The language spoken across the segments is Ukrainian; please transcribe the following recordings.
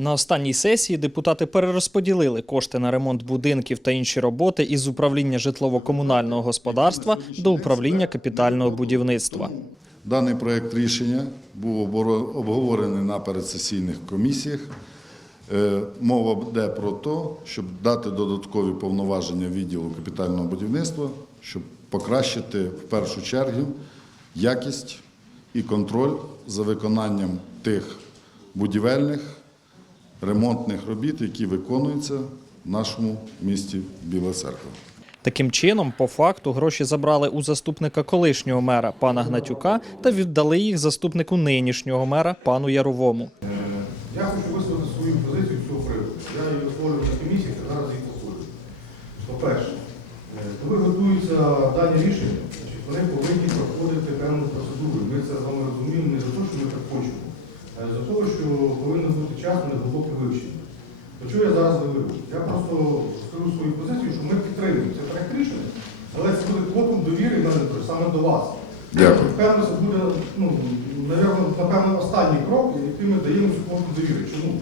На останній сесії депутати перерозподілили кошти на ремонт будинків та інші роботи із управління житлово-комунального господарства до управління капітального будівництва. Даний проект рішення був обговорений на передсесійних комісіях. Е, Мова йде про те, щоб дати додаткові повноваження відділу капітального будівництва, щоб покращити в першу чергу якість і контроль за виконанням тих будівельних ремонтних робіт, які виконуються в нашому місті Біла Церква. Таким чином, по факту, гроші забрали у заступника колишнього мера пана Гнатюка та віддали їх заступнику нинішнього мера пану Яровому. Я хочу висловити свою позицію цього приводу. Я її висловлював на комісіях, а зараз їх повторюю. По-перше, е, коли готуються дані рішення, вони повинні проходити певну процедуру. Ми це з вами розуміємо не за те, що ми так хочемо, а за те, що повинно глибоке вивчення. До чого я зараз говорю? Я просто скажу свою позицію, що ми підтримуємо цей проект рішення, але це буде квотом довіри мене саме до вас. Дякую. Певно, це буде, ну, напевно, напевно, останній крок, який ми даємо цю квоту довіри. Чому?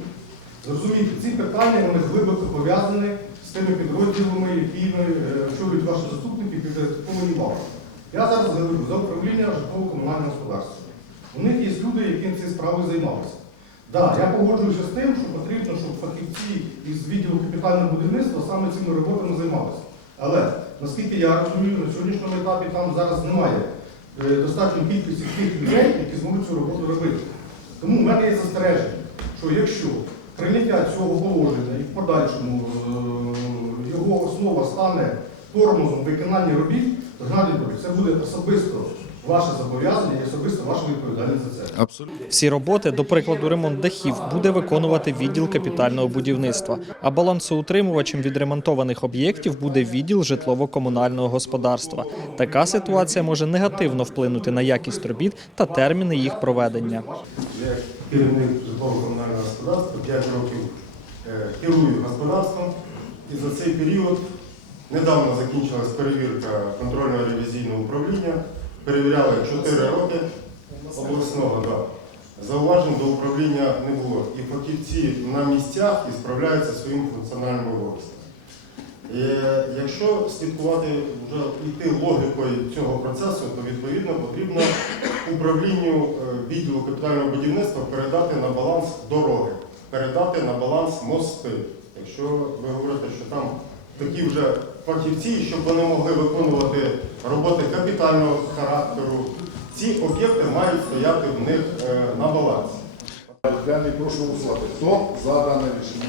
Зрозумійте, ці питання вони глибоко пов'язані з тими підрозділами, якими е, очолюють ваші заступники, підпорядковані вам. Я зараз говорю за управління житлово-комунального господарства. У них є люди, які цією справою займалися. Так, я погоджуюся з тим, що потрібно, щоб фахівці із відділу капітального будівництва саме цими роботами займалися. Але наскільки я розумію, на сьогоднішньому етапі там зараз немає е, достатньої кількості тих людей, які зможуть цю роботу робити. Тому в мене є застереження, що якщо прийняття цього положення і в подальшому е, його основа стане тормозом виконання робіт, то Геннадій це буде особисто ваше зобов'язання і особисто ваша відповідальність за це. Абсолютно. Всі роботи, до прикладу, ремонт дахів, буде виконувати відділ капітального будівництва, а балансоутримувачем відремонтованих об'єктів буде відділ житлово-комунального господарства. Така ситуація може негативно вплинути на якість робіт та терміни їх проведення. Я керівник житлового комунального господарства, 5 років е, керую господарством. І за цей період недавно закінчилась перевірка контрольного ревізійного управління. Перевіряли 4 роки обласного. Да. Зауважень до управління не було. І фахівці на місцях і справляються своїм функціональним обов'язком. Е, Якщо слідкувати вже йти логікою цього процесу, то відповідно потрібно управлінню е, відділу капітального будівництва передати на баланс дороги, передати на баланс мости. Якщо ви говорите, що там такі вже фахівці, щоб вони могли виконувати роботи капітального характеру, ці об'єкти мають стояти в них е, на балансі. Денний прошу голосувати. Хто за дане рішення?